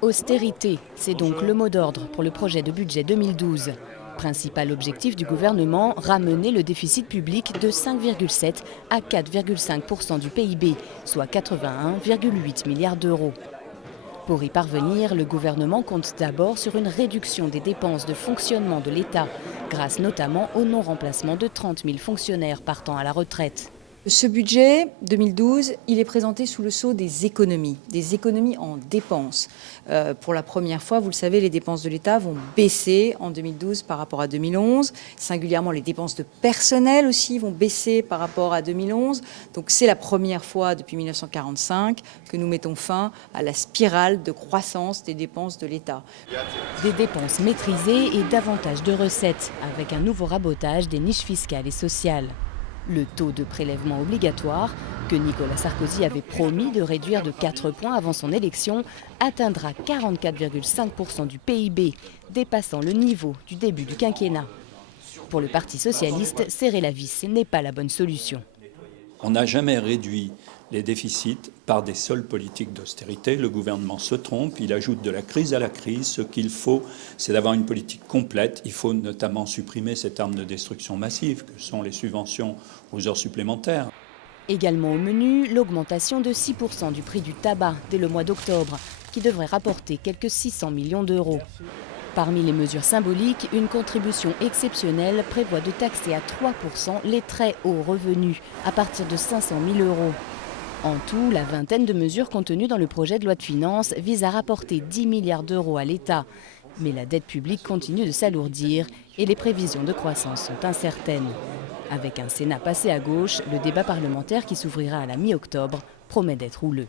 Austérité, c'est donc le mot d'ordre pour le projet de budget 2012. Principal objectif du gouvernement, ramener le déficit public de 5,7 à 4,5% du PIB, soit 81,8 milliards d'euros. Pour y parvenir, le gouvernement compte d'abord sur une réduction des dépenses de fonctionnement de l'État, grâce notamment au non-remplacement de 30 000 fonctionnaires partant à la retraite. Ce budget 2012, il est présenté sous le sceau des économies en dépenses. Pour la première fois, vous le savez, les dépenses de l'État vont baisser en 2012 par rapport à 2011. Singulièrement, les dépenses de personnel aussi vont baisser par rapport à 2011. Donc c'est la première fois depuis 1945 que nous mettons fin à la spirale de croissance des dépenses de l'État. Des dépenses maîtrisées et davantage de recettes, avec un nouveau rabotage des niches fiscales et sociales. Le taux de prélèvement obligatoire, que Nicolas Sarkozy avait promis de réduire de 4 points avant son élection, atteindra 44,5% du PIB, dépassant le niveau du début du quinquennat. Pour le Parti socialiste, serrer la vis n'est pas la bonne solution. On n'a jamais réduit les déficits par des seules politiques d'austérité. Le gouvernement se trompe, il ajoute de la crise à la crise. Ce qu'il faut, c'est d'avoir une politique complète. Il faut notamment supprimer cette arme de destruction massive que sont les subventions aux heures supplémentaires. Également au menu, l'augmentation de 6% du prix du tabac dès le mois d'octobre, qui devrait rapporter quelques 600 millions d'euros. Parmi les mesures symboliques, une contribution exceptionnelle prévoit de taxer à 3% les très hauts revenus, à partir de 500 000 euros. En tout, la vingtaine de mesures contenues dans le projet de loi de finances vise à rapporter 10 milliards d'euros à l'État. Mais la dette publique continue de s'alourdir et les prévisions de croissance sont incertaines. Avec un Sénat passé à gauche, le débat parlementaire qui s'ouvrira à la mi-octobre promet d'être houleux.